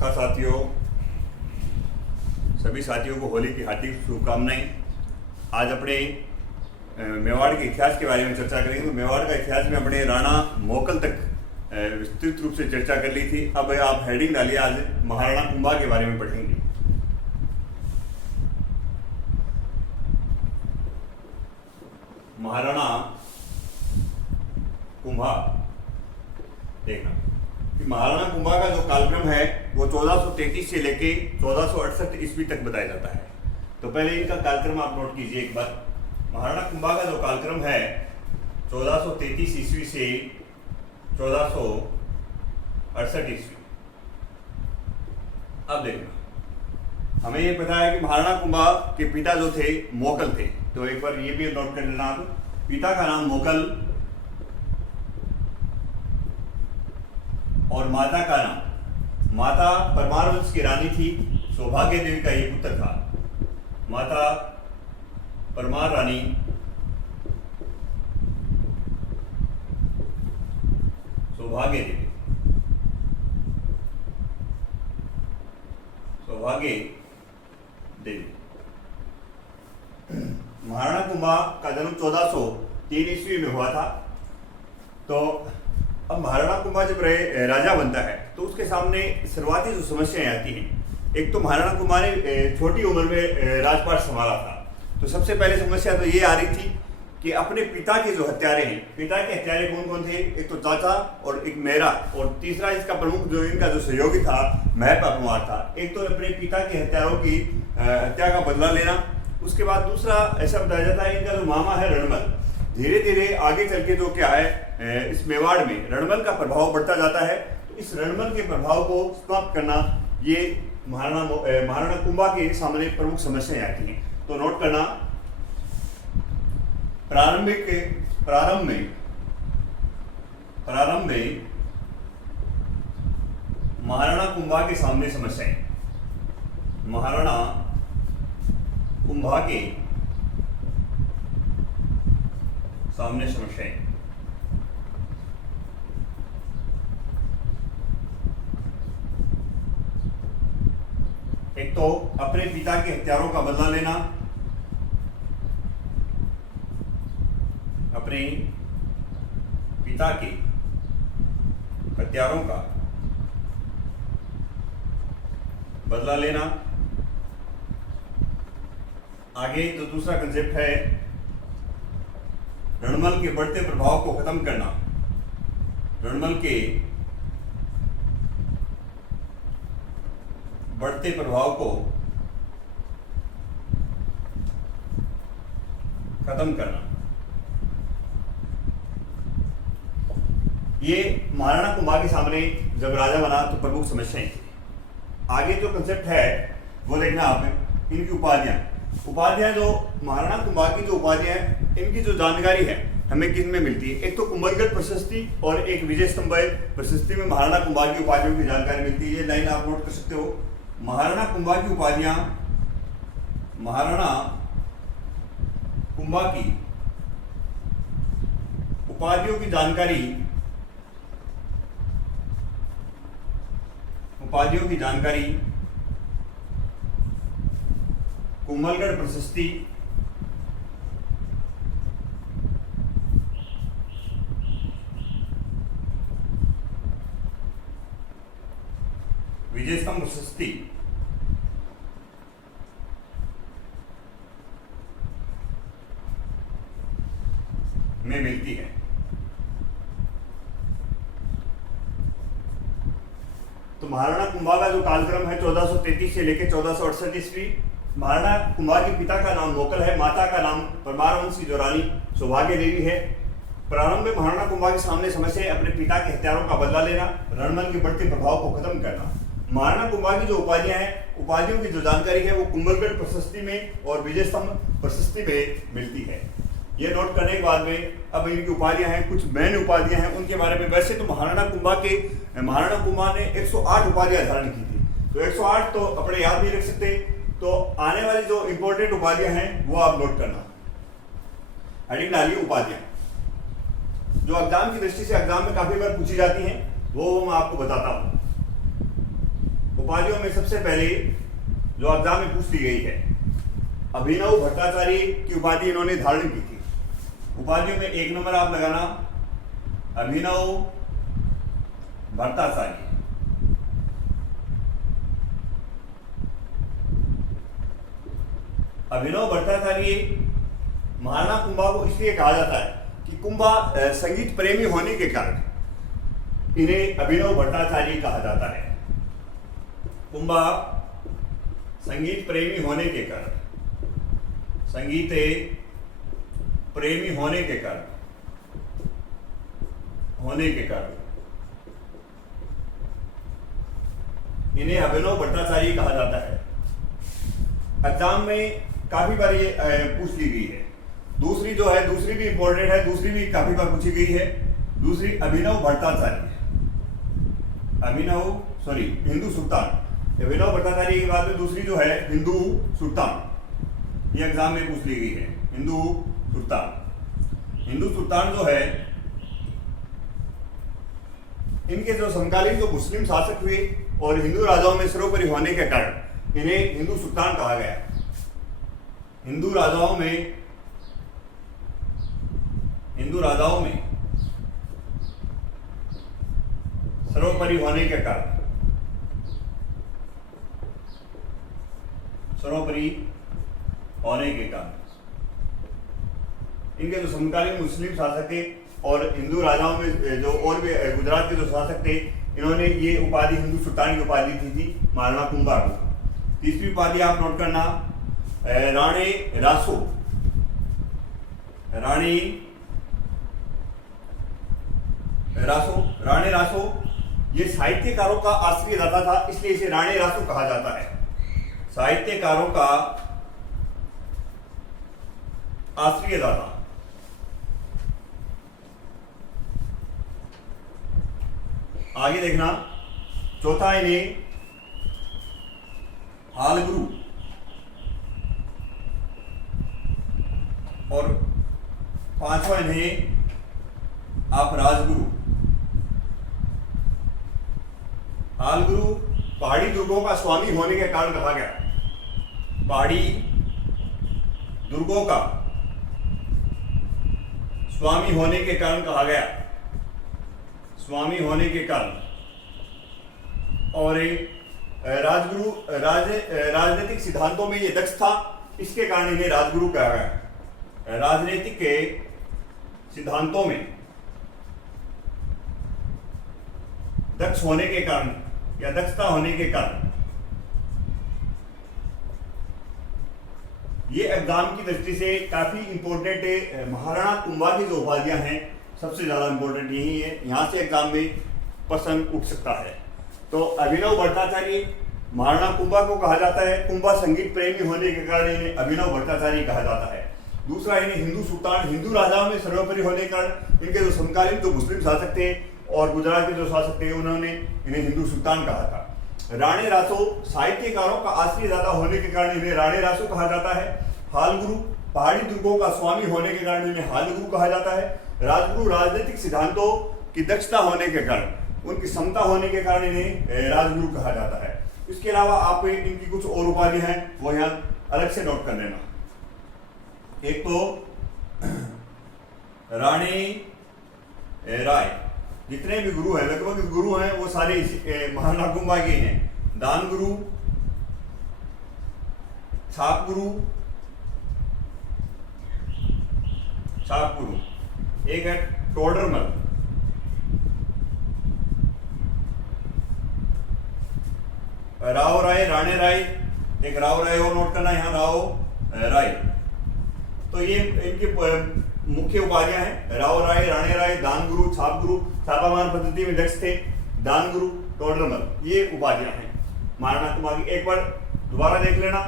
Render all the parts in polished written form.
नमस्कार साथियों, सभी साथियों को होली की हार्दिक शुभकामनाएं। आज अपने मेवाड़ के इतिहास के बारे में चर्चा करेंगे। तो मेवाड़ का इतिहास में अपने राणा मोकल तक विस्तृत रूप से चर्चा कर ली थी। अब आप हेडिंग डालिए, आज महाराणा कुंभा के बारे में पढ़ेंगे। महाराणा कुंभा, देखना कि महाराणा कुंभा का जो कालक्रम है वो 1433 से लेके 1468 ईस्वी तक बताया जाता है। तो पहले इनका कालक्रम आप नोट कीजिए एक बार। महाराणा कुंभा का जो कालक्रम है 1433 ईस्वी से 1468 ईस्वी। अब देखना, हमें ये पता है कि महाराणा कुंभा के पिता जो थे मोकल थे। तो एक बार ये भी नोट कर लेना आप, पिता का नाम मोकल और माता का नाम, माता परमार वंश की रानी थी, सौभाग्य देवी का ये पुत्र था। माता परमार रानी सौभाग्य देवी, सौभाग्य देवी। महाराणा कुंभा का जन्म 1403 ईस्वी में हुआ था। तो अब महाराणा कुंभा जब राजा बनता है तो उसके सामने शुरुआती जो समस्याएं आती हैं, एक तो महाराणा कुंभा ने छोटी उम्र में राजपाट संभाला था। तो सबसे पहले समस्या तो ये आ रही थी कि अपने पिता के जो हत्यारे हैं, पिता के हत्यारे कौन कौन थे? एक तो चाचा और एक मेरा, और तीसरा इसका प्रमुख जो इनका जो सहयोगी था महप परमार था। एक तो अपने पिता के हत्यारों की हत्या का बदला लेना। उसके बाद दूसरा ऐसा बताया जाता है इनका जो मामा है रणमल, धीरे धीरे आगे चल के जो क्या है इस मेवाड़ में रणमल का प्रभाव बढ़ता जाता है। तो इस रणमल के प्रभाव को समाप्त करना, ये महाराणा कुंभा के सामने प्रमुख समस्याएं आती हैं। तो नोट करना, प्रारंभ में महाराणा कुंभा के सामने समस्याएं, महाराणा कुंभा के सामने समस्याएं। एक तो अपने पिता के हत्यारों का बदला लेना, अपने पिता के हत्यारों का बदला लेना। आगे तो दूसरा कंसेप्ट है रणमल के बढ़ते प्रभाव को खत्म करना, रणमल के बढ़ते प्रभाव को खत्म करना। ये महाराणा कुंभा के सामने जब राजा बना तो प्रमुख समस्याएं थी। आगे जो कंसेप्ट है वो देखना आप, इनकी उपाधियां जो महाराणा कुंभा की जो उपाधियां हैं, इनकी जो जानकारी है हमें किन में मिलती है? एक तो कुंभलगढ़ प्रशस्ति और एक विजय स्तंभ प्रशस्ति में महाराणा कुंभा की उपाधियों की जानकारी मिलती है। ये लाइन आप नोट कर सकते हो। महाराणा कुंभा की उपाधियां, महाराणा कुंभा की उपाधियों की जानकारी, उपाधियों की जानकारी कुंभलगढ़ प्रशस्ति, विजय स्तंभ प्रशस्ति में मिलती है। तो महाराणा कुंभा का जो कालक्रम है 1433 से लेकर 1468 ईस्वी। महाराणा कुंभा के पिता का नाम मोकल है, माता का नाम परमार वंश की जो रानी सौभाग्य देवी है। प्रारंभ में महाराणा कुंभा के सामने समस्या अपने पिता के हत्यारों का बदला लेना, रणमल के बढ़ते प्रभाव को खत्म करना। महाराणा कुंभा की जो उपाधियां हैं, उपाधियों की जो जानकारी है वो कुंभलगढ़ प्रशस्ति में और विजय स्तंभ प्रशस्ति में मिलती है। ये नोट करने के बाद में अब इनकी उपाधियां हैं, कुछ मेन उपाधियां हैं उनके बारे में। वैसे तो महाराणा कुंभा ने 108 उपाधियां धारण की थी, तो 108 तो अपने याद नहीं रख सकते। तो आने वाली जो इंपॉर्टेंट उपाधियां हैं वो आप नोट करना। हेडिंग डालिए उपाधियां, जो एग्जाम की दृष्टि से एग्जाम में काफी बार पूछी जाती हैं, वो मैं आपको बताता हूं। उपाधियों में सबसे पहले जो एग्जाम में पूछ ली गई है, अभिनव भट्टाचार्य की उपाधि इन्होंने धारण की थी। उपाधियों में 1 नंबर आप लगाना, अभिनव भट्टाचार्य। अभिनव भट्टाचार्य महाराणा कुंभा को इसलिए कहा जाता है कि कुंभा संगीत प्रेमी होने के कारण इन्हें अभिनव भट्टाचार्य कहा जाता है। कुंभा संगीत प्रेमी होने के कारण, संगीत प्रेमी होने के कारण इन्हें अभिनव भट्टाचार्य कहा जाता है। एग्जाम में काफी बार ये पूछ ली गई है। दूसरी जो है, दूसरी भी इंपॉर्टेंट है, दूसरी भी काफी बार पूछी गई है। दूसरी अभिनव भट्टाचार्य, हिंदू सुल्तान। अभिनव भट्टाचार्य के बाद में दूसरी जो है हिंदू सुल्तान, ये एग्जाम में पूछ ली गई है। हिंदू सुल्तान जो है, इनके जो समकालीन जो मुस्लिम शासक हुए और हिंदू राजाओं में सर्वोपरि होने के कारण इन्हें हिंदू सुल्तान कहा गया। हिंदू राजाओं में सर्वोपरि होने के कारण इनके जो समकालीन मुस्लिम शासक थे और हिंदू राजाओं में जो और भी गुजरात के जो शासक थे, इन्होंने ये उपाधि हिंदू सुल्तान की उपाधि दी थी महाराणा कुंभा को। तीसरी उपाधि आप नोट करना, राणे रासो ये साहित्यकारों का आश्रय दाता था, इसलिए इसे राणे रासो कहा जाता है। साहित्यकारों का आश्रय दाता। आगे देखना, चौथा इन्हें हालगुरु और पांचवा इन्हें आप राजगुरु। हालगुरु पहाड़ी दुर्गों का स्वामी होने के कारण कहा गया। पहाड़ी दुर्गों का स्वामी होने के कारण कहा गया, और राजगुरु राजनीतिक सिद्धांतों में ये दक्ष था, इसके कारण इन्हें राजगुरु कहा गया। राजनीतिक के सिद्धांतों में दक्ष होने के कारण या दक्षता होने के कारण ये एग्जाम की दृष्टि से काफी इंपॉर्टेंट है। महाराणा कुंभा की जो उपाधियां हैं सबसे ज्यादा इंपॉर्टेंट यही है, यहां से एग्जाम में प्रश्न उठ सकता है। तो अभिनव भट्टाचार्य महाराणा कुंभा को कहा जाता है। कुंभा संगीत प्रेमी होने के कारण इन्हें अभिनव भट्टाचार्य कहा जाता है। दूसरा, इन्हें हिंदू सुल्तान, हिंदू राजाओं में सर्वोपरि होने के कारण इनके जो समकालीन जो मुस्लिम शासक थे और गुजरात के जो शासक थे, उन्होंने इन्हें हिंदू सुल्तान कहा था। राणे रासो साहित्यकारों का आश्रयदाता होने के कारण इन्हें राणे रासो कहा जाता है। हालगुरु पहाड़ी दुर्गों का स्वामी होने के कारण इन्हें हालगुरु कहा जाता है। राजगुरु राजनीतिक सिद्धांतों की दक्षता होने के कारण, उनकी क्षमता होने के कारण इन्हें राजगुरु कहा जाता है। इसके अलावा आप इनकी कुछ और उपाधियां हैं वो यहाँ अलग से नोट कर लेना। एक तो राणे राय, जितने भी गुरु हैं, लगभग गुरु हैं वो सारे महाराणा कुंभा के हैं। दान गुरु, छाप गुरु, एक है टोडरमल, राव राय, राणे राय, एक राव राय और नोट करना यहाँ, राव राय। तो ये इनकी मुख्य उपाधियां हैं, राव राय, राणे राय, दान गुरु, छाप गुरु, छापामार पद्धति में दक्ष थे, दान गुरु, टोडरमल, ये उपाधियां हैं महाराणा कुंभा की। एक बार दोबारा देख लेना।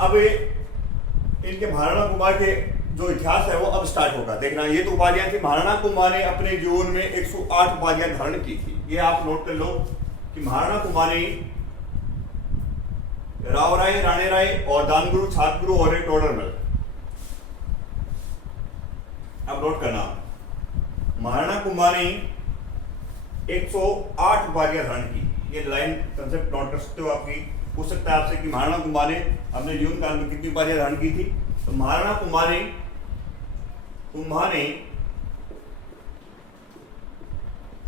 अब इनके महाराणा कुंभा के जो इतिहास है वो अब स्टार्ट होगा। देखना, ये तो उपाधियां थी। महाराणा कुंभा ने अपने जीवन में 108 उपाधियां धारण की थी। ये आप नोट कर लो कि महाराणा कुंभा ने राव राय, राणे राय और दान गुरु, छाप गुरु और टोडरमल। अब नोट करना, महाराणा कुंभा ने 108 उपाधियां धारण की। ये लाइन कंसेप्ट नोट कर सकते हो आपकी। पूछ सकता है आपसे कि महाराणा कुंभा ने अपने जीवन काल में कितनी उपाधियां धारण की थी। तो महाराणा कुंभा ने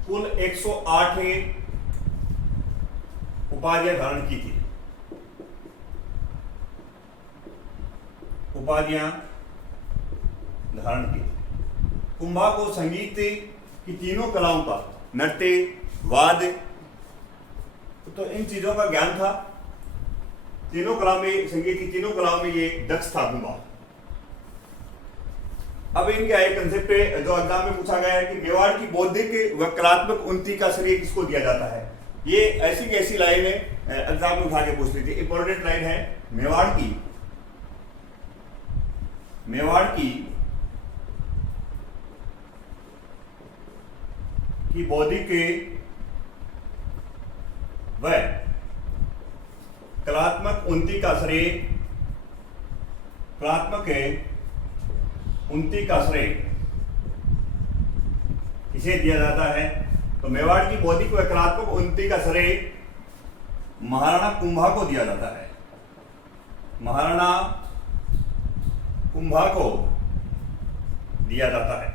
कुल 108 उपाधियां धारण की थी। उपाधियां धारण की थी। कुंभा को संगीत की तीनों कलाओं का, नृत्य, वाद्य, तो इन चीजों का ज्ञान था। तीनों कला में, संगीत की तीनों कलाओं में ये दक्ष था कुंभा। अब इनका एक कंसेप्ट जो एग्जाम में पूछा गया है कि मेवाड़ की बौद्धिक व कलात्मक उन्नति का श्रेय किसको दिया जाता है। ये ऐसी कैसी लाइन है एग्जाम में उठा के पूछ ली थी। इंपॉर्टेंट लाइन है, मेवाड़ की बौद्धिक व कलात्मक उन्नति का श्रेय किसे दिया जाता है। तो मेवाड़ की बौद्धिक व कलात्मक उन्नति का श्रेय महाराणा कुंभा को दिया जाता है। महाराणा कुंभा को दिया जाता है।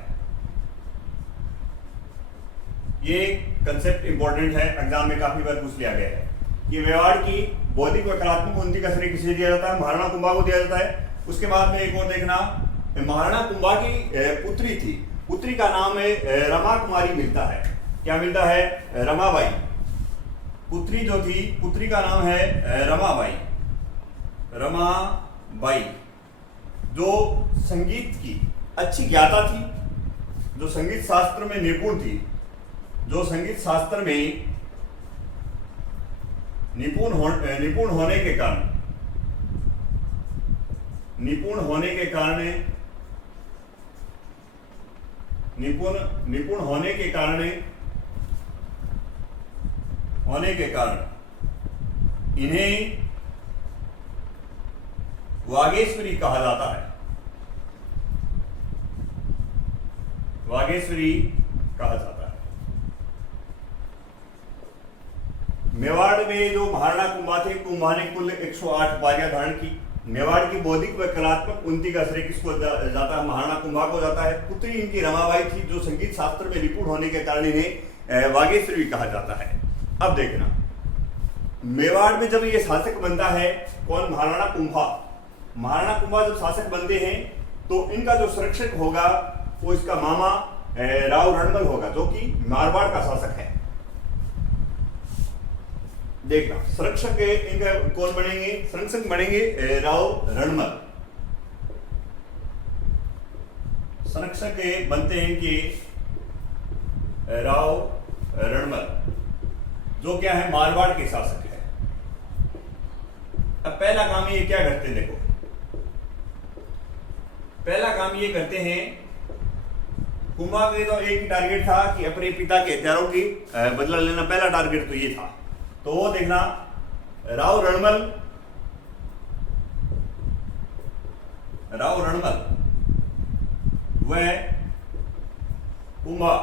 ये कंसेप्ट इंपॉर्टेंट है, एग्जाम में काफी बार पूछ लिया गया है कि मेवाड़ की बौद्धिक व कलात्मक उन्नति का श्रेय किसे दिया जाता है। महाराणा कुंभा को दिया जाता है। उसके बाद में एक और देखना, महाराणा कुंभा की पुत्री थी, पुत्री का नाम है रमा कुमारी मिलता है। क्या मिलता है? रमाबाई। पुत्री जो थी, पुत्री का नाम है रमाबाई, जो संगीत की अच्छी ज्ञाता थी, जो संगीत शास्त्र में निपुण थी, जो संगीत शास्त्र में निपुण होने के कारण निपुण होने के कारण इन्हें वागेश्वरी कहा जाता है। वागेश्वरी कहा जाता है। मेवाड़ में जो महाराणा कुंभा थे, कुंभा ने कुल 108 उपाधियां धारण की। मेवाड़ की बौद्धिक व कलात्मक उन्नति का श्रेय किसको जाता है? महाराणा कुंभा को जाता है। पुत्री इनकी रमाबाई थी, जो संगीत शास्त्र में निपुण होने के कारण इन्हें वागेश्वरी कहा जाता है। अब देखना, मेवाड़ में जब ये शासक बनता है, कौन? महाराणा कुंभा। महाराणा कुंभा जब शासक बनते हैं तो इनका जो संरक्षक होगा वो इसका मामा राव रणमल होगा, जो कि मारवाड़ का शासक है। देखना, संरक्षक इनका कौन बनेंगे? संरक्षक बनेंगे राव रणमल। संरक्षक बनते हैं कि राव रणमल, जो क्या है? मारवाड़ के शासक है। अब पहला काम ये क्या करते हैं? देखो, पहला काम ये करते हैं, कुंभा के तो एक ही टारगेट था कि अपने पिता के हत्यारों की बदला लेना। पहला टारगेट तो ये था। तो वो देखना, राव रणमल व कुंभा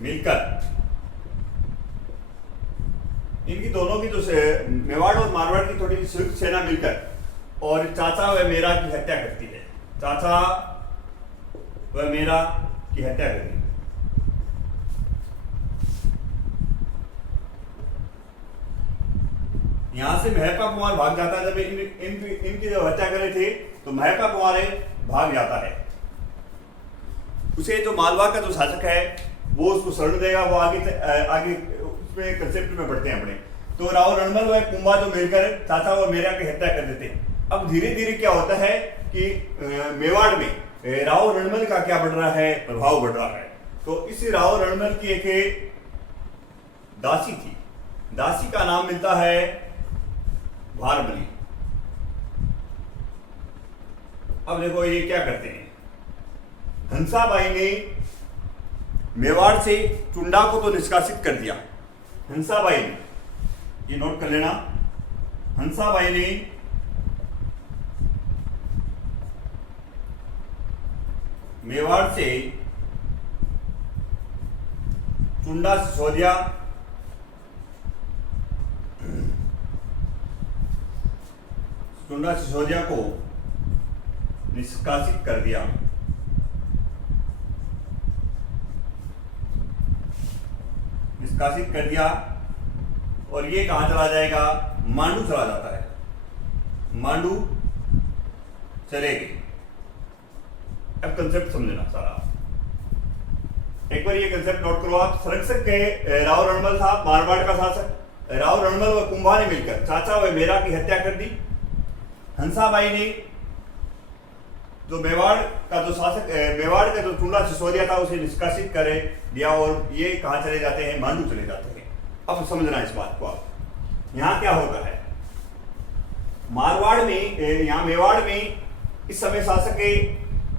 मिलकर, इनकी दोनों की जो मेवाड़ और मारवाड़ की थोड़ी संयुक्त सेना मिलकर और चाचा व मेरा की हत्या करती है। चाचा व मेरा की हत्या करती है। यहां से महपा कुमार भाग जाता है। जब इनकी जब हत्या करे थे तो महपा कुमार भाग जाता है। उसे जो मालवा का जो शासक है वो उसको शरण देगा। वो आगे उसमें कंसेप्ट में बढ़ते हैं अपने। तो राव रणमल व कुंभा जो मिलकर चाचा और मेरा की हत्या कर देते हैं। अब धीरे धीरे क्या होता है कि मेवाड़ में राव रणमल का क्या बढ़ रहा है? प्रभाव बढ़ रहा है। तो इस राव रणमल की एक दासी थी। दासी का नाम मिलता है भारबली। अब देखो ये क्या करते हैं, हंसाबाई ने मेवाड़ से चुंडा को तो निष्कासित कर दिया। हंसाबाई ने, ये नोट कर लेना, हंसाबाई ने मेवाड़ से चुंडा सिसोदिया चुंडा सिसोदिया को निष्कासित कर दिया। निष्कासित कर दिया और ये कहां चला जाएगा? मांडू चला जाता है। मांडू चले गए। अब कंसेप्ट समझना सारा, एक बार ये कंसेप्ट नोट करो आप। संरक्षक के राव रणमल था, मारवाड़ का शासक। राव रणमल व कुंभा ने मिलकर चाचा व मेरा की हत्या कर दी। हंसाबाई ने जो मेवाड़ का जो शासक, मेवाड़ का जो चुंडा सिसोदिया था उसे निष्कासित कर दिया और ये कहां चले जाते हैं? मांडू चले जाते हैं। अब समझना इस बात को आप। यहां क्या होता है? मारवाड़ में, यहाँ मेवाड़ में इस समय शासक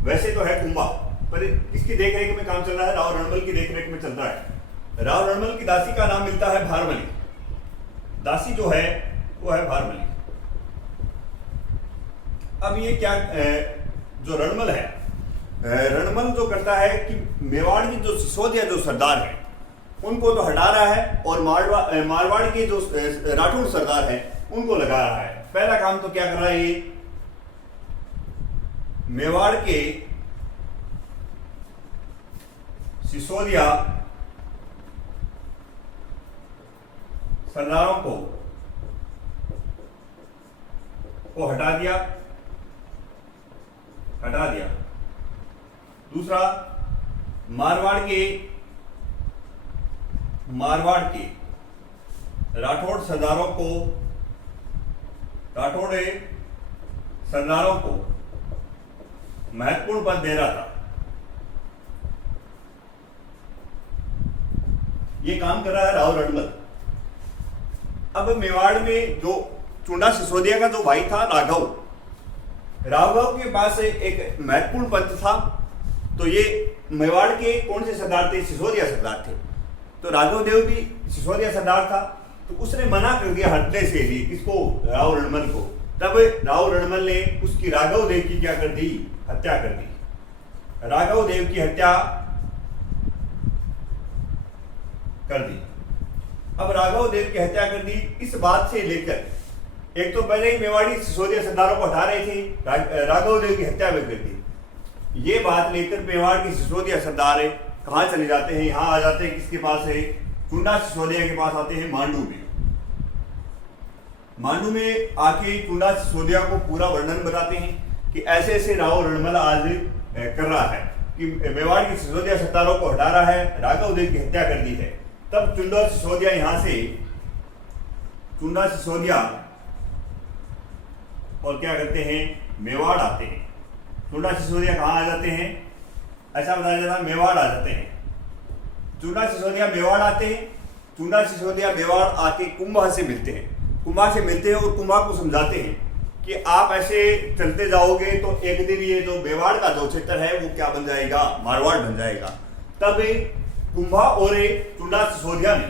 वैसे तो है कुंभा, पर इसकी देखरेख में काम चल रहा है, राव रणमल की देखरेख में चल रहा है। राव रणमल की दासी का नाम मिलता है भारमली। दासी जो है वो है भारमली। अब ये क्या, जो रणमल है, रणमल जो करता है कि मेवाड़ की जो सिसोदिया जो सरदार है उनको तो हटा रहा है और मारवाड़ के जो राठौड़ सरदार है उनको लगा रहा है। पहला काम तो क्या कर रहा है ये? मेवाड़ के सिसोदिया सरदारों को हटा दिया। दूसरा, मारवाड़ के राठौड़ सरदारों को महत्वपूर्ण पद दे रहा था। ये काम कर रहा है राव रणमल। अब मेवाड़ में जो चुंडा सिसोदिया का जो भाई था राघव के पास एक महत्वपूर्ण पद था। तो ये मेवाड़ के कौन से सरदार थे? सिसोदिया सरदार थे। तो राघव देव भी सिसोदिया सरदार था, तो उसने मना कर दिया हटने से भी इसको, राव रणमल को। तब राव रणमल ने उसकी राघव देव की क्या कर दी? हत्या कर दी। राघव देव की हत्या कर दी। अब राघव देव की हत्या कर दी, इस बात से लेकर एक तो पहले ही मेवाड़ी सिसोदिया सरदारों को हटा रहे थे, राघव देव की हत्या भी कर दी। ये बात लेकर मेवाड़ के सिसोदिया सरदार कहां चले जाते हैं? यहां आ जाते हैं। किसके पास है? चुंडा सिसोदिया के पास आते हैं, मांडू में। मांडू में आके चुंडा सिसोदिया को पूरा वर्णन बताते हैं कि ऐसे ऐसे राव रणमल आज कर रहा है कि मेवाड़ के सिसोदिया सरदारों को हटा रहा है, राघव देव की हत्या कर दी है। तब चुंडा सिसोदिया यहां से, चुंडा सिसोदिया और क्या करते हैं? मेवाड़ आते हैं। चुंडा सिसोदिया कहां आ जाते हैं? ऐसा बताया जाता है मेवाड़ आ जाते हैं। चुंडा सिसोदिया मेवाड़ आते हैं। चुंडा सिसोदिया मेवाड़ आके कुंभा से मिलते हैं। कुंभा से मिलते हैं और कुंभा को समझाते हैं कि आप ऐसे चलते जाओगे तो एक दिन ये जो मेवाड़ का जो क्षेत्र है वो क्या बन जाएगा? मारवाड़ बन जाएगा। तब कुंभा और चुंडा सिसोदिया ने,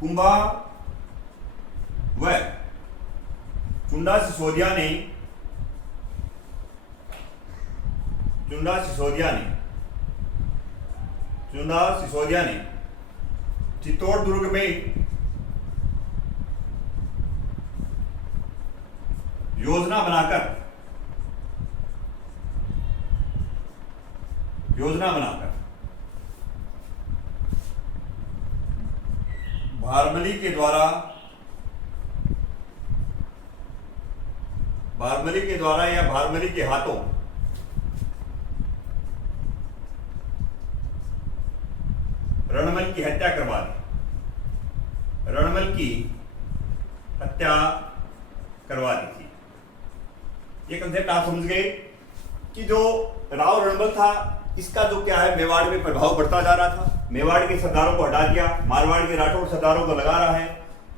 कुंभा व चुंडा सिसोदिया ने चित्तौड़ दुर्ग में योजना बनाकर भारमली के द्वारा या भारमली के हाथों रणमल की हत्या करवा दी। रणमल की हत्या करवा दी थी। ये कंसेप्ट आप समझ गए कि जो राव रणमल था इसका जो क्या है, मेवाड़ में प्रभाव बढ़ता जा रहा था। मेवाड़ के सरदारों को हटा दिया, मारवाड़ के राठौड़ सरदारों को लगा रहा है।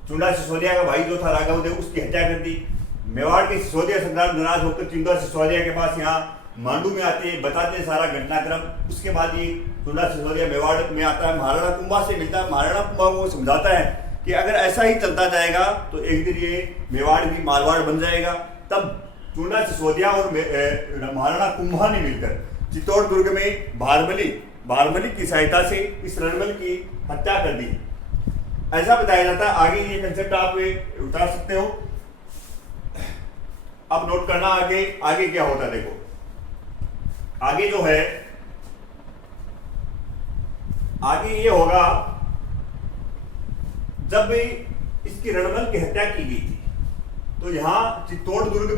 चुंडा सिसोदिया का भाई जो था राघव देव, उसकी हत्या कर दी। मेवाड़ के सिसोदिया सरदार नाराज होकर चुंडा सिसोदिया के पास यहाँ मांडू में आते हैं, बताते हैं सारा घटनाक्रम। उसके बाद ये चुंडा सिसोदिया मेवाड़ में आता है, महाराणा कुंभा से मिलता है। महाराणा कुंभा को समझाता है कि अगर ऐसा ही चलता जाएगा तो एक दिन ये मेवाड़ भी मारवाड़ बन जाएगा। तब चुंडा सिसोदिया और महाराणा कुंभा ने मिलकर चित्तौड़ दुर्ग में भारमली की सहायता से इस रणमल की हत्या कर दी। ऐसा बताया जाता है। आगे ये कंसेप्ट आप उतार सकते हो। अब नोट करना आगे आगे क्या होता है। देखो आगे जो है, आगे ये होगा जब इसकी रणमल की हत्या की गई थी, तो यहां चित्तौड़ दुर्ग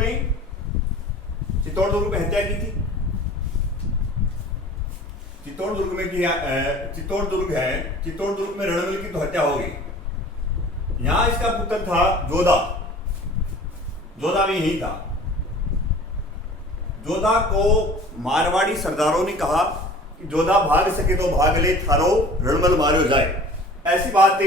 में हत्या की थी। चित्तौड़ दुर्ग में किया, चित्तौड़ दुर्ग है, चित्तौड़ दुर्ग में रणमल की तो हत्या हो गई। यहां इसका पुत्र था जोधा, जोधा भी यही था। जोधा को मारवाड़ी सरदारों ने कहा कि जोधा भाग सके तो भाग ले, थारो रणमल मारो जाए। ऐसी बात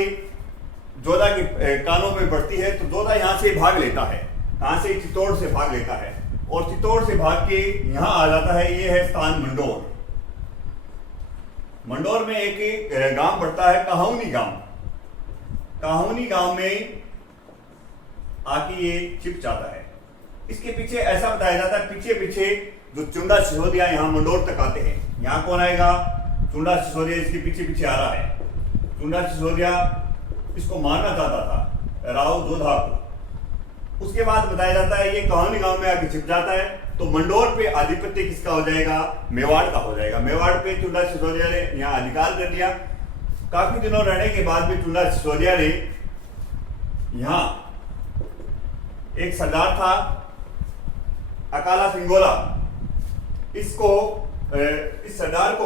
जोधा के कानों में पड़ती है, तो जोधा यहां से भाग लेता है। कहां से? चित्तौड़ से भाग लेता है, और चित्तौड़ से भाग के यहां आ जाता है। ये है स्थान मंडोर। मंडोर में एक गांव पड़ता है कहाउनी गांव। कहाउनी गांव में आके ये छिप जाता है। इसके पीछे ऐसा बताया जाता है, पीछे पीछे जो चुंडा सिसोदिया यहाँ मंडोर तक आते हैं। यहाँ कौन आएगा? चुंडा सिसोदिया इसके पीछे पीछे आ रहा है। चुंडा सिसोदिया इसको मारना चाहता था, राव जोधा को। उसके बाद बताया जाता है ये कहानी गांव में आके छिप जाता है, तो मंडोर पे आधिपत्य किसका हो जाएगा? मेवाड़ का हो जाएगा। मेवाड़ पे चुंडा सिसोदिया ने यहाँ अधिकार कर लिया। काफी दिनों रहने के बाद भी चुंडा सिसोदिया ने यहाँ एक सरदार था अकाला सिंगोला, इस सरदार को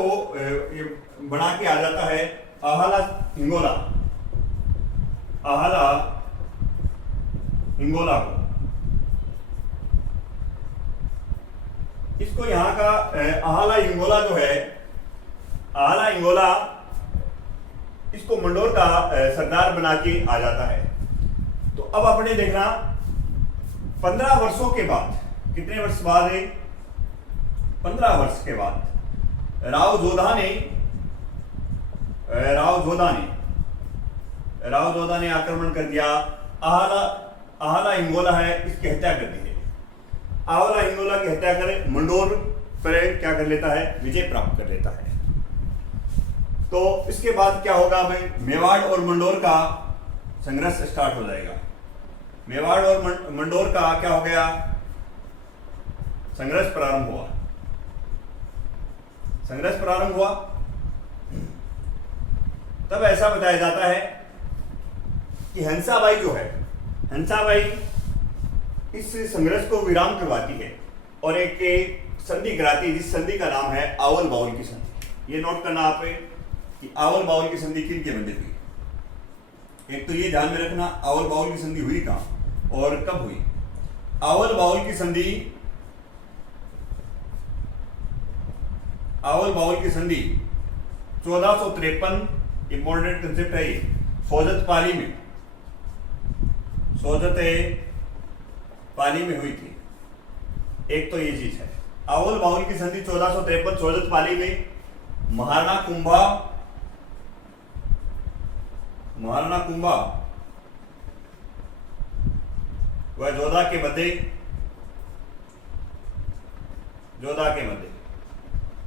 बना के आ जाता है आहाला हिंगोला, आहाला हिंगोला को। इसको यहाँ का आहाला हिंगोला जो है, आहाला हिंगोला इसको मंडोर का सरदार बना के आ जाता है। तो अब अपने देखना 15 वर्षों के बाद, कितने वर्ष बाद है? 15 वर्ष के बाद राव जोधा ने आक्रमण कर दिया। आहाला हिंगोला है, इसकी हत्या कर दी है। आहाला हिंगोला की हत्या कर मंडोर पर क्या कर लेता है? विजय प्राप्त कर लेता है। तो इसके बाद क्या होगा? हमें मेवाड़ और मंडोर का संघर्ष स्टार्ट हो जाएगा। मेवाड़ और मंडोर का क्या हो गया? संघर्ष प्रारंभ हुआ। संघर्ष प्रारंभ हुआ तब ऐसा बताया जाता है कि हंसाबाई जो है, हंसाबाई इस संघर्ष को विराम करवाती है और एक संधि कराती है, जिस संधि का नाम है आवल बाउल की संधि। ये नोट करना आप कि आवल बाउल की संधि किन के बंदे हुई। एक तो ये ध्यान में रखना आवल बाउल की संधि हुई कहां और कब हुई। आवल बाउल की संधि 1453, इंपॉर्टेंट कंसेप्ट है ये, सोजत पाली में हुई थी। एक तो ये चीज है। आवल बाउल की संधि 1453 सोजत पाली में महाराणा कुंभा वह जोधा के मध्य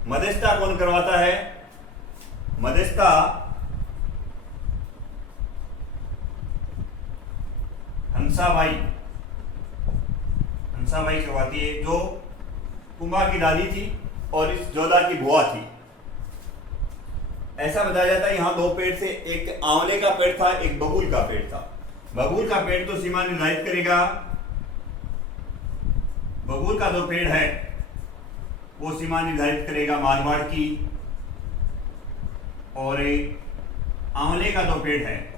मध्यस्थता कौन करवाता है? मध्यस्थता हंसाबाई करवाती है, जो कुंभा की दादी थी और इस जोधा की बुआ थी। ऐसा बताया जाता है यहां दो पेड़ थे, एक आंवले का पेड़ था, एक बबूल का पेड़ था। बबूल का पेड़ तो सीमा निर्धारित करेगा, बबूल का जो पेड़ है वो सीमा निर्धारित करेगा मारवाड़ की, और आंवले का जो पेड़ है,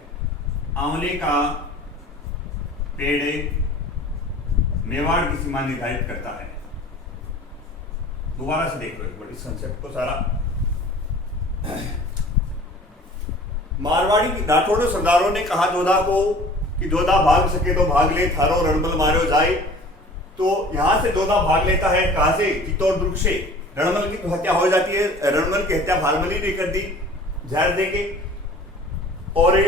आंवले का पेड़ मेवाड़ की सीमा निर्धारित करता है। दोबारा से देख लो एक बार इस कंसेप्ट को सारा। मारवाड़ी राठौड़ सरदारों ने कहा जोधा को कि जोधा भाग सके तो भाग ले, थारो रणमल मारो जाए। तो यहां से जोधा भाग लेता है, कहां से? चित्तौड़ दुर्ग से। रणमल की तो हत्या हो जाती है, रणमल की हत्या भारमली ने कर दी जहर देके, और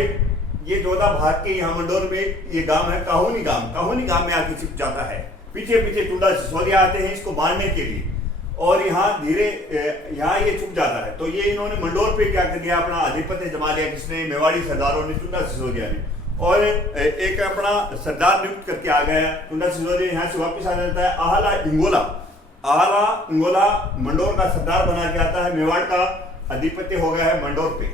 ये जोधा भाग के यहाँ मंडोर में ये गांव है काहुनी गांव में आके छिप जाता है। पीछे पीछे चुंडा सिसोदिया आते हैं इसको मारने के लिए, और यहाँ यहाँ ये छुप जाता है। तो ये इन्होंने मंडोर पे क्या कर दिया? अपना आधिपत्य जमा लिया। किसने? मेवाड़ी सरदारों ने, चुंडा सिसोदिया ने। और एक अपना सरदार नियुक्त करके आ गया। टुंडा सिसोदिया यहाँ से वापस आ जाता है। आला इंगोला मंडोर का सरदार बना के आता है। मेवाड़ का अधिपत्य हो गया है मंडोर पे।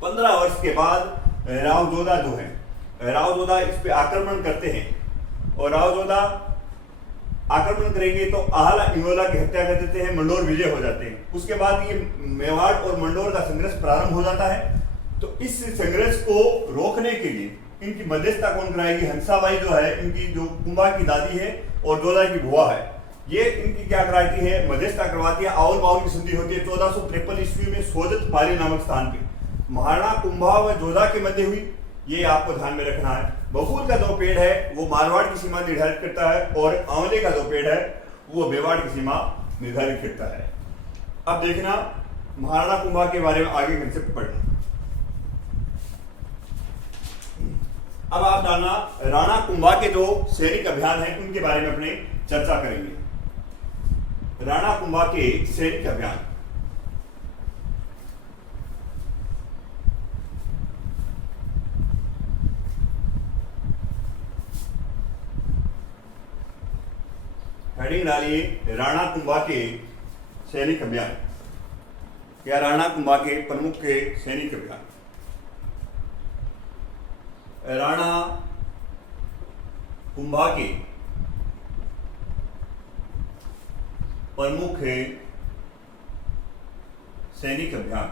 15 वर्ष के बाद राव जोधा जो है, राव जोधा इस पे आक्रमण करते हैं और राव जोधा आक्रमण करेंगे तो आला इंगोला की हत्या कर देते हैं, मंडोर विजय हो जाते हैं। उसके बाद ये मेवाड़ और मंडोर का संघर्ष प्रारंभ हो जाता है। तो इस संघर्ष को रोकने के लिए इनकी मध्यस्थता कौन कराएगी? हंसाबाई जो है, इनकी जो कुंभा की दादी है और जोधा की बुआ है, ये इनकी क्या कराती है? मध्यस्थता करवाती है। आओल माओल की संधि होती है 1453 ईस्वी में सोजत पाली नामक स्थान पे। महाराणा कुंभा व जोधा के मध्य हुई, ये आपको ध्यान में रखना है। बबूल का जो पेड़ है वो मारवाड़ की सीमा निर्धारित करता है और आंवले का जो पेड़ है वो मेवाड़ की सीमा निर्धारित करता है। अब देखना महाराणा कुंभा के बारे में आगे कंसेप्ट पढ़ना। अब आप जानना राणा कुंभा के जो सैनिक अभियान है उनके बारे में अपने चर्चा करेंगे। राणा कुंभा के सैनिक अभियान। हेडिंग डालिए राणा कुंभा के सैनिक अभियान या राणा कुंभा के प्रमुख के सैनिक अभियान। राणा कुंभा के प्रमुख सैनिक अभियान।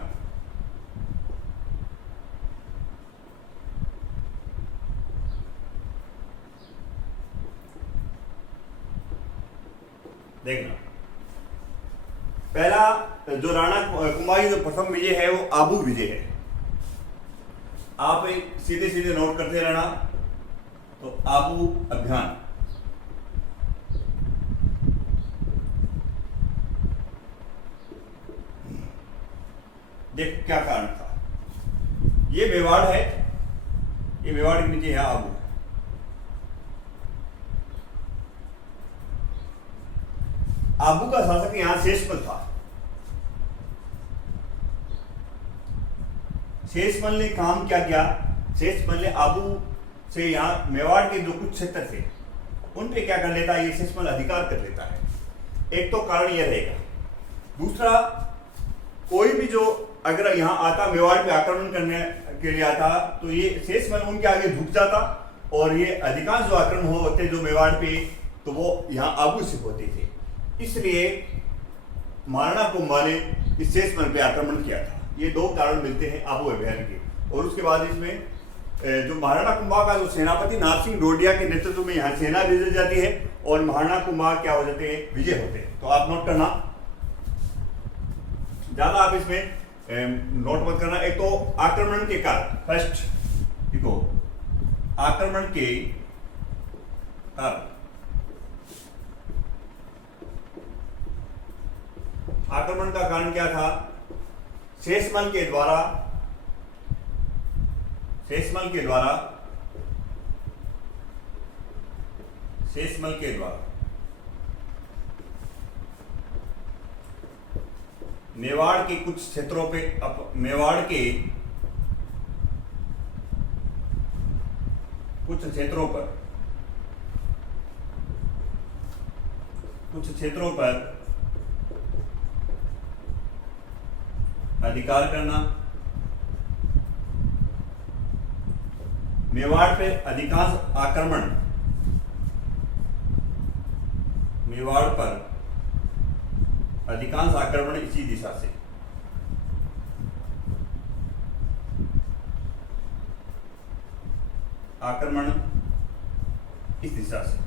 देखना पहला जो राणा कुंभा की जो प्रथम विजय है वो आबू विजय है। आप सीधे सीधे नोट करते रहना। तो आबू अभियान, देख क्या कारण था। ये मेवाड़ है, ये मेवाड़ के नीचे है आबू। आबू का शासक यहां शेषमल था। शेषमल ने काम क्या किया? शेषमल ने आबू से यहाँ मेवाड़ के जो कुछ क्षेत्र थे उन पे क्या कर लेता है? ये शेषमल अधिकार कर लेता है। एक तो कारण यह रहेगा। दूसरा, कोई भी जो अगर यहाँ आता मेवाड़ पे आक्रमण करने के लिए आता तो ये शेषमल उनके आगे झुक जाता और ये अधिकांश जो आक्रमण होते जो मेवाड़ पे तो वो यहाँ आबू से होते थे। इसलिए महाराणा कुंभा ने इस शेषमल पे आक्रमण किया था। ये दो कारण मिलते हैं आबू अभियान के। और उसके बाद इसमें जो महाराणा कुंभा का जो सेनापति नारसिंह डोडिया के नेतृत्व में यहाँ सेना भेजी जाती है और महाराणा कुंभा क्या हो जाते हैं? विजय होते हैं। तो आप नोट करना, ज्यादा आप इसमें नोट मत करना। एक तो आक्रमण के कारण, फर्स्ट देखो आक्रमण के कारण। आक्रमण का कारण क्या था? शेषमल के द्वारा मेवाड़ के कुछ क्षेत्रों पे मेवाड़ के कुछ क्षेत्रों पर अधिकार करना, मेवाड़ पे अधिकांश आक्रमण, मेवाड़ पर अधिकांश आक्रमण इसी दिशा से, आक्रमण इस दिशा से।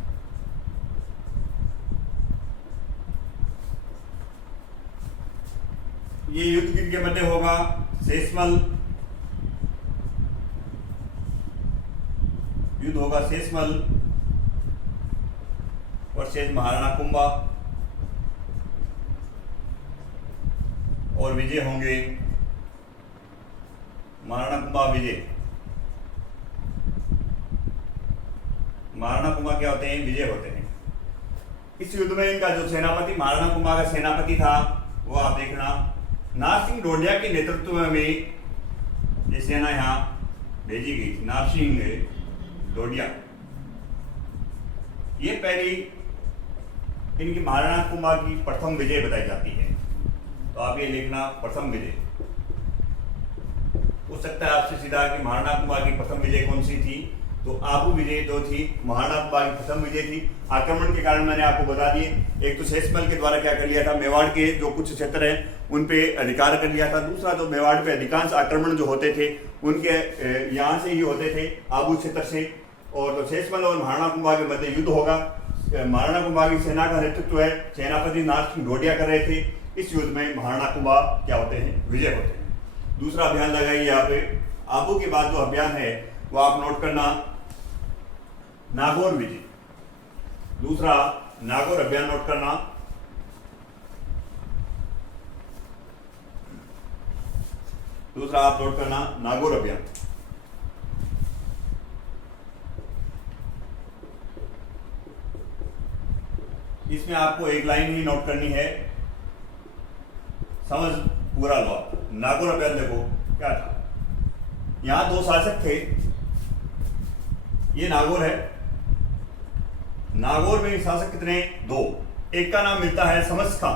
ये युद्ध किनके मध्य होगा? शेषमल, युद्ध होगा शेषमल वर्सेस महाराणा कुंभा और विजय होंगे महाराणा कुंभा विजय। महाराणा कुंभा क्या होते हैं? विजय होते हैं। इस युद्ध में इनका जो सेनापति महाराणा कुंभा का सेनापति था वो आप देखना नारसिंह डोडिया के नेतृत्व में ये सेना यहाँ भेजी गई थी, नारसिंह ढोडिया। ये पहली इनकी महाराणा कुंभा की प्रथम विजय बताई जाती है। तो आप ये लिखना प्रथम विजय। हो सकता है आपसे सीधा कि महाराणा कुंभा की प्रथम विजय कौन सी थी, तो आबू विजय जो थी महाराणा कुंभा की प्रथम विजय थी। आक्रमण के कारण मैंने आपको बता दिए, एक तो शेषमल के द्वारा क्या कर लिया था, मेवाड़ के जो कुछ क्षेत्र है उन पे अधिकार कर लिया था। दूसरा तो मेवाड़ पे अधिकांश आक्रमण जो होते थे उनके यहाँ से ही होते थे, आबू क्षेत्र से। और तो शेषमल और महाराणा कुंभा के मध्य युद्ध होगा। महाराणा कुंभा की सेना का नेतृत्व है सेनापति नारसिंह ढोडिया कर रहे थे। इस युद्ध में महाराणा कुंभा क्या होते हैं, विजय होते हैं। दूसरा अभियान लगाइए यहाँ पे, आबू के बाद जो अभियान है वो आप नोट करना, नागौर विजय। दूसरा नागौर अभियान नोट करना। दूसरा आप नोट करना नागौर अभियान। इसमें आपको एक लाइन ही नोट करनी है, समझ पूरा लो। नागौर अभियान देखो क्या था, यहां दो शासक थे, ये नागौर है। नागौर में शासक कितने, दो। एक का नाम मिलता है समस खां,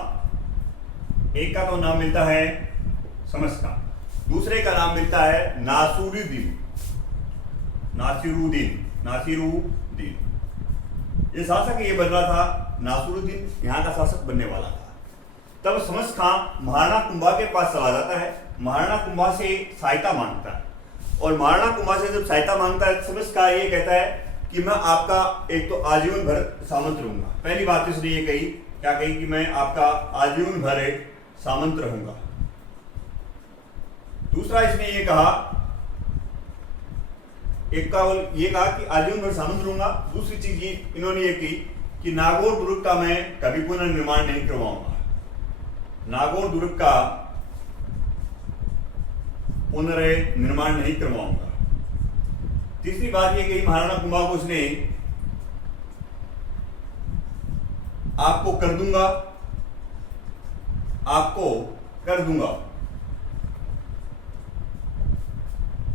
एक का तो नाम मिलता है समस खां, दूसरे का नाम मिलता है नासिरुद्दीन। ये शासक ये बन रहा था, नासिरुद्दीन यहाँ का शासक बनने वाला था। तब समस खां महाराणा कुंभा के पास चला जाता है, महाराणा कुंभा से सहायता मांगता है। और महाराणा कुंभा से जब सहायता मांगता है, समस खां ये कहता है कि मैं आपका एक तो आजीवन भर सामंत रहूंगा। पहली बात इसने ये कही, क्या कही कि मैं आपका आजीवन भर सामंत रहूंगा। दूसरा इसने ये कहा, एक का ये कहा कि आजीवन भर सामंत रहूंगा। दूसरी चीज ये इन्होंने ये की कि नागौर दुर्ग का मैं कभी पुनर्निर्माण नहीं करवाऊंगा, नागौर दुर्ग का पुनर्निर्माण नहीं करवाऊंगा। तीसरी बात ये कही महाराणा कुंभा को उसने, आपको कर दूंगा, आपको कर दूंगा,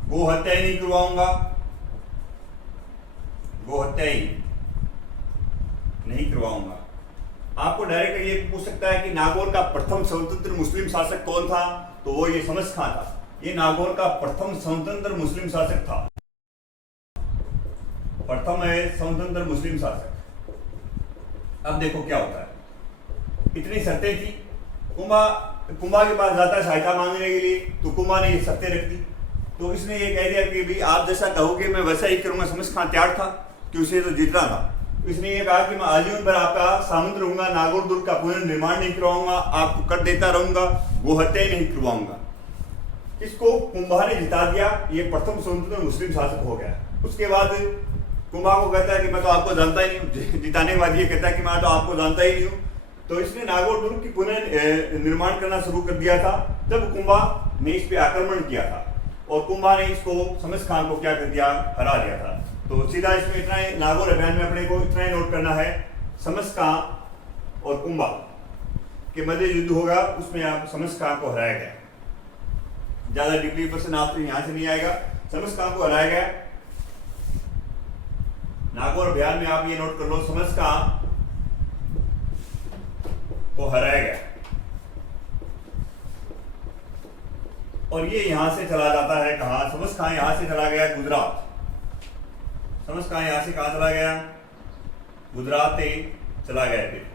गो हत्या ही नहीं करवाऊंगा, गो हत्या ही नहीं करवाऊंगा। आपको डायरेक्ट ये पूछ सकता है कि नागौर का प्रथम स्वतंत्र मुस्लिम शासक कौन था, तो वो ये समस खां था। ये नागौर का प्रथम स्वतंत्र मुस्लिम शासक था, प्रथम है स्वतंत्र मुस्लिम शासक। अब देखो क्या होता है, इतनी शर्तें थी। कुंभा के पास जाता है सहायता मांगने के लिए, तो कुंभा ने ये शर्तें रख दी। तो इसने ये कह दिया कि भाई आप जैसा कहोगे मैं वैसा ही करूंगा। समस खां तैयार था कि उसे तो जीतना था। इसने ये कहा कि मैं आजीवन भर आपका सामंत रहूंगा, नागौर दुर्ग का पुनर्निर्माण नहीं करवाऊंगा, आपको कर देता रहूंगा, गो हत्या नहीं करवाऊंगा। इसको कुंभा ने जिता दिया, ये प्रथम स्वतंत्र मुस्लिम शासक हो गया। उसके बाद कुंभा को कहता है कि मैं तो आपको जानता ही नहीं हूँ, जिताने के बाद ये कहता है कि मैं तो आपको जानता ही नहीं हूँ। तो इसने नागौर दुर्ग की पुनर्निर्माण करना शुरू कर दिया था जब कुंभा ने इस पे आक्रमण किया था। और कुंभा ने इसको समस खां को क्या कर दिया, हरा दिया था। तो सीधा इसमें इतना ही, नागौर अभियान में अपने को इतना ही नोट करना है, समस खां और कुंभा के मध्य युद्ध होगा, उसमें आप समस खां को हराया गया। ज्यादा डिग्री पर्सन आपको यहां से नहीं आएगा, समस खां को हराया गया। नागौर अभियान में आप ये नोट कर लो, समस खां को हराया गया। और ये यहां से चला जाता है कहां, समस खां यहां से चला गया गुजरात। समस खां यहां से कहां चला गया, गुजरात चला गया। फिर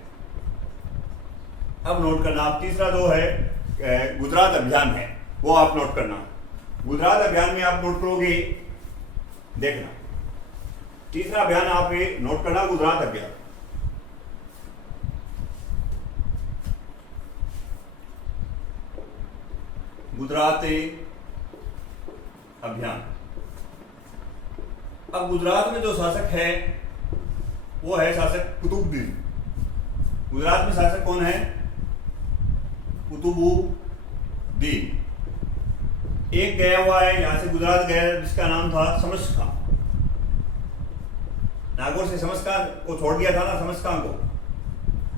अब नोट करना आप, तीसरा जो है गुजरात अभियान है वो आप नोट करना। गुजरात अभियान में आप नोट करोगे, देखना तीसरा अभियान आप ये नोट करना, गुजरात अभियान। गुजरात अभियान। अब गुजरात में जो शासक है वो है शासक कुतुबुद्दीन। गुजरात में शासक कौन है, कुतुबुद्दीन। एक गया हुआ है यहां से गुजरात गया जिसका नाम था समस खां। नागौर से समस खां को छोड़ दिया था ना, समस खां को,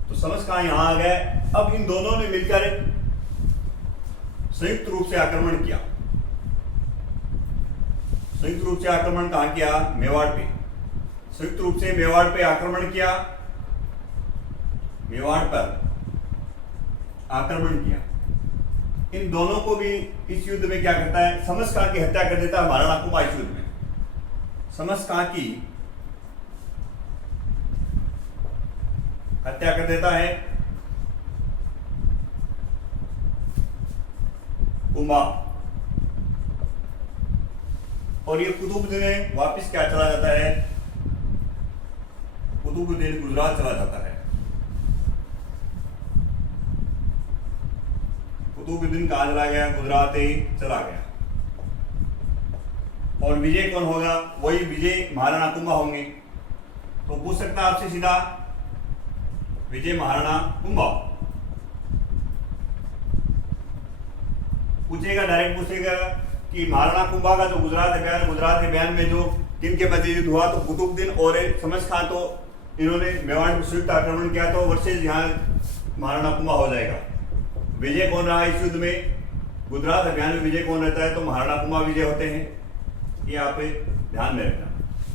तो समस खां यहां आ गए। अब इन दोनों ने मिलकर संयुक्त रूप से आक्रमण किया, संयुक्त रूप से आक्रमण कहाँ किया? मेवाड़ पे। संयुक्त रूप से मेवाड़ पे आक्रमण किया, मेवाड़ पर आक्रमण किया। इन दोनों को भी इस युद्ध में क्या करता है? समस खां की हत्या कर देता है महाराणा कुंभा इस युद्ध में। समस खां की हत्या कर देता है कुंभा, और ये कुतुबुद्दीन वापिस क्या चला जाता है? कुतुबुद्दीन गुजरात चला जाता है। कुतुबुद्दीन कहाँ चला गया? गुजरात ही चला गया। और विजय कौन होगा? वही विजय महाराणा कुंभा होंगे। तो पूछ सकता है आपसे सीधा, विजय महाराणा कुंभा पूछेगा, डायरेक्ट पूछेगा कि महाराणा कुंभा का जो गुजरात अभियान में जो किनके मध्य युद्ध हुआ, तो कुतुबुद्दीन और समस खां, तो इन्होंने मेवाड़ में संयुक्त आक्रमण किया, तो वर्सेज यहाँ महाराणा कुंभा हो जाएगा। विजय कौन रहा इस युद्ध में? गुजरात अभियान में विजय कौन रहता है? तो महाराणा कुंभा विजय होते हैं। ये आप ध्यान में रखना।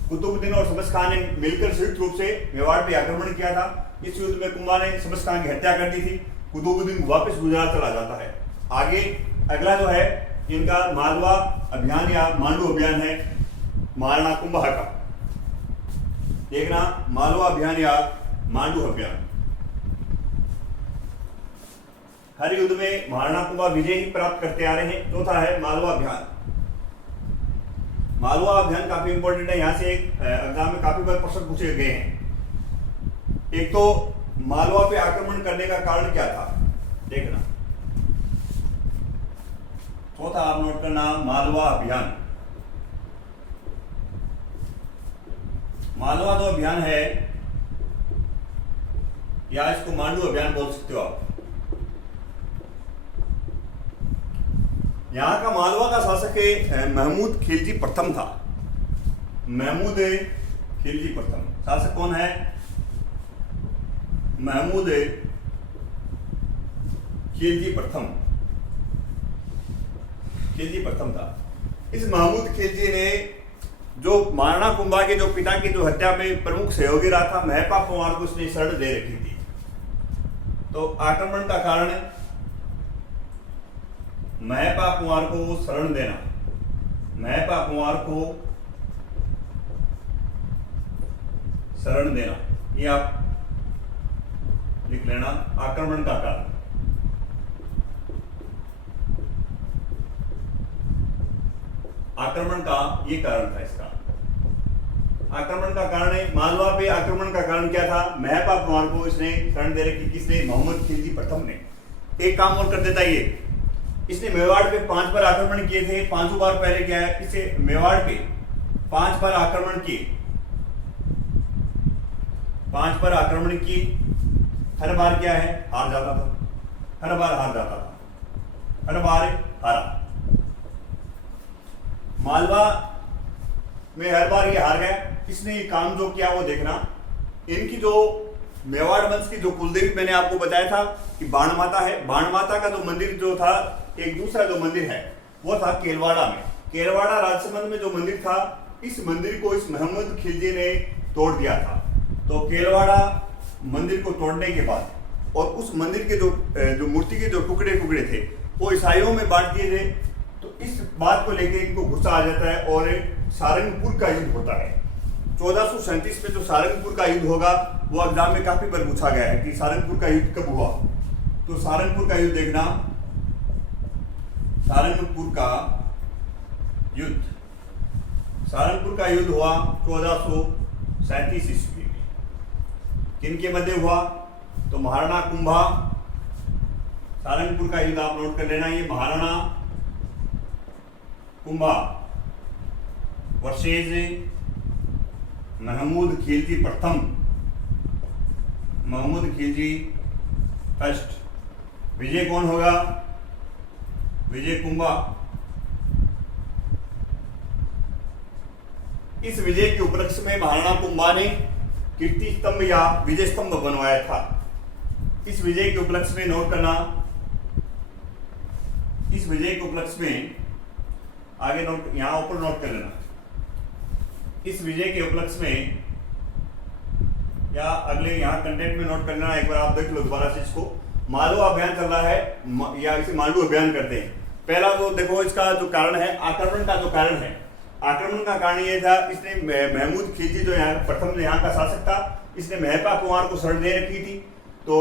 कुतुबुद्दीन और समस खां ने मिलकर संयुक्त रूप से मेवाड़ पे आक्रमण किया था। इस युद्ध में कुंभा ने समस खां की हत्या कर दी थी। कुतुबुद्दीन वापस गुजरात चला जाता है। आगे अगला जो है इनका मालवा अभियान या मांडू अभियान है महाराणा कुंभा का। देखना, मालवा अभियान या मांडू अभियान। हर युद्ध में महाराणा कुंभा विजय ही प्राप्त करते आ रहे हैं। चौथा है मालवा अभियान। मालवा अभियान काफी इंपॉर्टेंट है, यहां से एक एग्जाम में काफी बार प्रश्न पूछे गए हैं। एक तो मालवा पे आक्रमण करने का कारण क्या था, देखना। चौथा आप नोट करना, मालवा अभियान। मालवा जो अभियान है, या इसको मांडू अभियान बोल सकते हो आप। यहां का मालवा का शासक महमूद खिलजी प्रथम था। महमूद खिलजी प्रथम शासक कौन है? महमूद खिलजी प्रथम। खिलजी प्रथम था। इस महमूद खिलजी ने जो महाराणा कुंभा के जो पिता की जो हत्या में प्रमुख सहयोगी रहा था, महपा पंवार को उसने शरण दे रखी थी। तो आक्रमण का कारण महपा कुंवर को शरण देना। महपा कुंवर को शरण देना, ये आप लिख लेना। आक्रमण का कारण, आक्रमण का ये कारण था। इसका आक्रमण का कारण है मालवा पे आक्रमण का कारण क्या था? महपा कुंवर को इसने शरण दे रखी। किसने? मोहम्मद खिलजी प्रथम ने। एक काम और कर देता ये, इसने मेवाड़ पे 5 बार आक्रमण किए थे। 5 बार पहले क्या है, इसे मेवाड़ पे 5 बार आक्रमण किए। 5 बार आक्रमण किए। हर बार क्या है? हार जाता था। हर बार हार जाता था। हर बार हारा। मालवा में हर बार ये हार गया। इसने ये काम जो किया वो देखना। इनकी जो मेवाड़ वंश की जो कुलदेवी मैंने आपको बताया था कि बाण माता है। बाण माता का जो मंदिर जो था, एक दूसरा जो मंदिर है वो था केलवाड़ा में। केलवाड़ा राजसमंद में जो मंदिर था, इस मंदिर को इस महमूद खिलजी ने तोड़ दिया था। तो केलवाड़ा मंदिर को तोड़ने के बाद और उस मंदिर के जो मूर्ति के जो टुकड़े थे वो ईसाइयों में बांट दिए थे। तो इस बात को लेकर इनको गुस्सा आ जाता है और सारंगपुर का युद्ध होता है। 1437 में जो सारंगपुर का युद्ध होगा वो एग्जाम में काफी बार पूछा गया है कि सारंगपुर का युद्ध कब हुआ। तो सारंगपुर का युद्ध देखना। सारंगपुर का युद्ध, सारंगपुर का युद्ध हुआ 1437 ईस्वी में। किनके मध्य हुआ? तो महाराणा कुंभा। सारंगपुर का युद्ध आप नोट कर लेना, ये महाराणा कुंभा वर्सेज महमूद खिलजी प्रथम। महमूद खिलजी फर्स्ट। विजय कौन होगा? विजय कुंभा। इस विजय के उपलक्ष्य में महाराणा कुंभा ने कीर्ति स्तंभ या विजय स्तंभ बनवाया था। इस विजय के उपलक्ष्य में नोट करना। इस विजय के उपलक्ष्य में आगे नोट, यहां ऊपर नोट कर लेना। इस विजय के उपलक्ष्य में, या अगले यहाँ कंटेंट में नोट कर लेना, एक बार आप देख लो दोबारा से इसको। मालवा अभियान चल रहा है या इसे मांडू अभियान करते हैं। पहला तो देखो इसका जो कारण है, आक्रमण का जो कारण है, आक्रमण का कारण ये था, इसने महमूद खिलजी जो यहाँ प्रथम यहाँ का शासक था, इसने महपा कुमार को शरण दे रखी थी। तो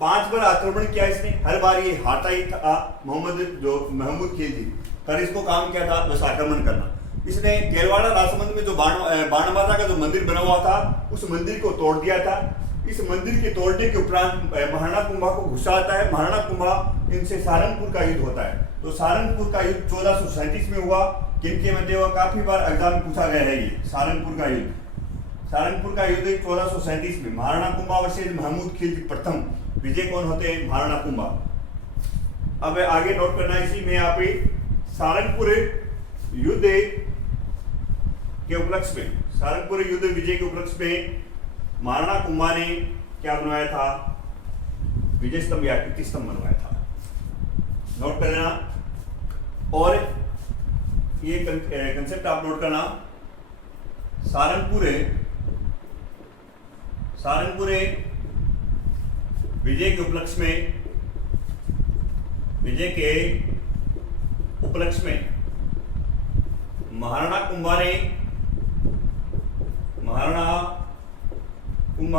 5 बार आक्रमण किया इसने, हर बार ये हारता ही था महमूद खिलजी, पर इसको काम किया था बस आक्रमण करना। इसने केलवाड़ा राजसमंद में जो बाण माता का जो मंदिर बना हुआ था, उस मंदिर को तोड़ दिया था। इस मंदिर के तोड़ने के उपरांत महाराणा कुंभा को गुस्सा आता है। महाराणा कुंभा इनसे सहारनपुर का युद्ध होता है। तो सहारनपुर का युद्ध 1437 में हुआ। किनके मध्य हुआ, काफी बार एग्जाम में पूछा गया है ये सहारनपुर का युद्ध। सहारनपुर का युद्ध 1437 में महाराणा कुंभा वर्सेस महमूद खिलजी प्रथम। विजय कौन होते हैं, महाराणा कुंभा। अब आगे नोट करना इसी में यहाँ पे सहारनपुर युद्ध के उपलक्ष्य में, सहारनपुर युद्ध विजय के उपलक्ष्य में महाराणा कुंभा ने क्या बनवाया था, विजय स्तंभ या कीर्ति स्तंभ बनवाया था। नोट कर लेना। और ये कंसेप्ट आप नोट करना, सहारनपुर विजय के उपलक्ष्य में, विजय के उपलक्ष्य में महाराणा कुंभा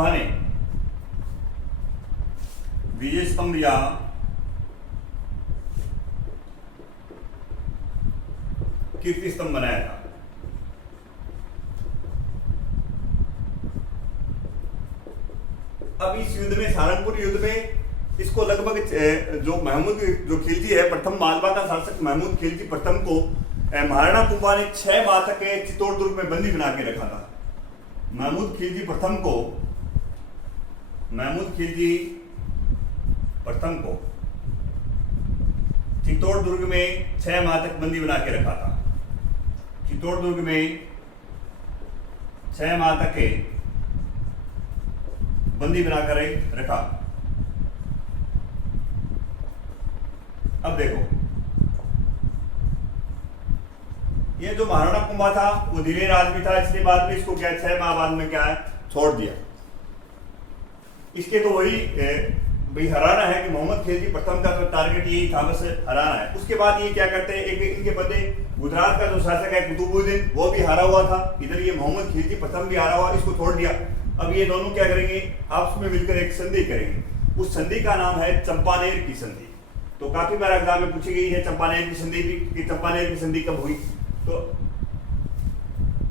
ने विजय स्तंभ या कीर्ति स्तंभ बनाया था। अब इस युद्ध में, सहारनपुर युद्ध में, इसको लगभग जो महमूद जो खिलजी है प्रथम, मालवा का शासक महमूद खिलजी प्रथम को महाराणा कुंभा ने 6 माह तक चित्तौड़ दुर्ग में बंदी बना के रखा था। महमूद खिलजी प्रथम को चित्तौड़ दुर्ग में 6 माह तक बंदी बना के रखा था। चित्तौड़ दुर्ग में 6 माह तक बंदी बनाकर रखा। अब देखो, ये जो महाराणा कुंभा था वो दिलेर आदमी था, इसके बाद में इसको क्या 6 माह बाद में क्या है, छोड़ दिया। इसके तो वही भाई हराना है कि मोहम्मद खिलजी प्रथम का तो टारगेट यही था, बस हराना है। उसके बाद ये क्या करते हैं, एक इनके बदले गुजरात का जो शासक है कुतुबुद्दीन, वो भी हारा हुआ था। इधर ये मोहम्मद खिलजी प्रथम भी हारा हुआ, इसको छोड़ दिया। अब ये दोनों क्या करेंगे, आपस में मिलकर एक संधि करेंगे। उस संधि का नाम है चंपानेर की संधि। तो काफी बार एग्जाम में पूछी गई है चंपानेर की संधि की, चंपानेर की संधि कब हुई। तो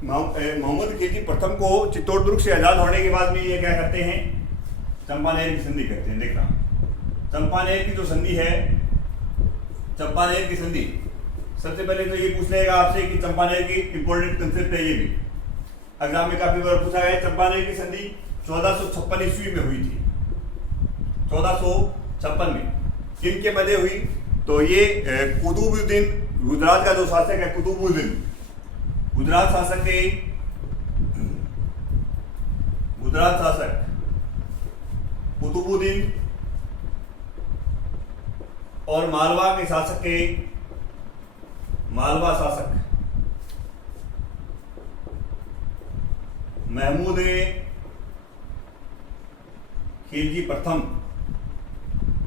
मोहम्मद खिलजी प्रथम को चित्तौड़ दुर्ग से आजाद होने के बाद में ये क्या करते हैं, चंपानेर की संधि करते हैं। देखना, चंपानेर की जो संधि है, चंपानेर की संधि, सबसे पहले तो ये पूछ लेगा आपसे कि चंपानेर की इंपॉर्टेंट कंसेप्ट है। ये भी एग्जाम में काफी बार पूछा गया। चंपानेर की संधि 1456 ईस्वी में हुई थी। 1456 में किनके मध्य हुई, तो ये कुतुबुद्दीन, गुजरात का जो शासक है कुतुबुद्दीन, गुजरात शासक कुतुबुद्दीन और मालवा के शासक महमूद खिलजी प्रथम,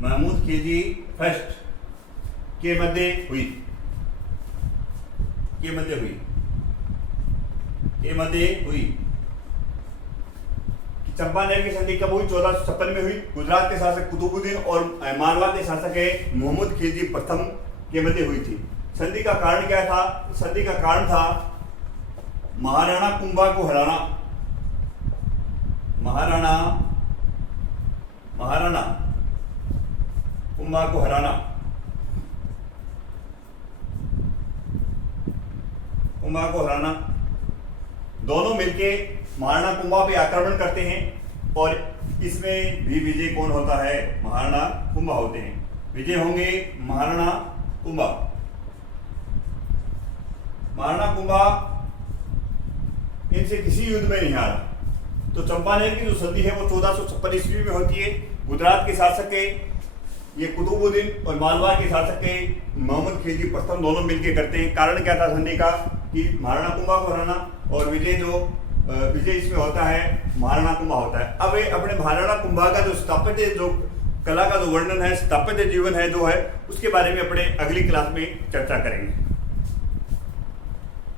महमूद खिलजी फर्स्ट के मध्य हुई। चंपानेर की संधि कब हुई, 1456 में हुई। गुजरात के शासक कुतुबुद्दीन और मालवा के शासक मोहम्मद खिलजी प्रथम के मध्य हुई थी। संधि का कारण क्या था, संधि का कारण था महाराणा कुंभा को हराना। महाराणा कुंभा को हराना, दोनों मिलके महाराणा कुंभा पे आक्रमण करते हैं और इसमें भी विजय कौन होता है, महाराणा कुंभा होते हैं। विजय होंगे महाराणा कुंभा। महाराणा कुंभा इनसे किसी युद्ध में नहीं हारा। तो चंपानेर की जो संधि है वो 1456 ईस्वी में होती है। गुजरात के शासक ये कुतुबुद्दीन और मालवा के शासक मोहम्मद खिलजी प्रथम दोनों मिलकर करते हैं। कारण क्या था संधि का, कि महाराणा कुंभा को हराना और विजय इसमें होता है महाराणा कुंभा होता है। अब अपने महाराणा कुंभा का जो स्थापत्य जो कला का जो वर्णन है, स्थापत्य जीवन है जो है, उसके बारे में अपने अगली क्लास में चर्चा करेंगे।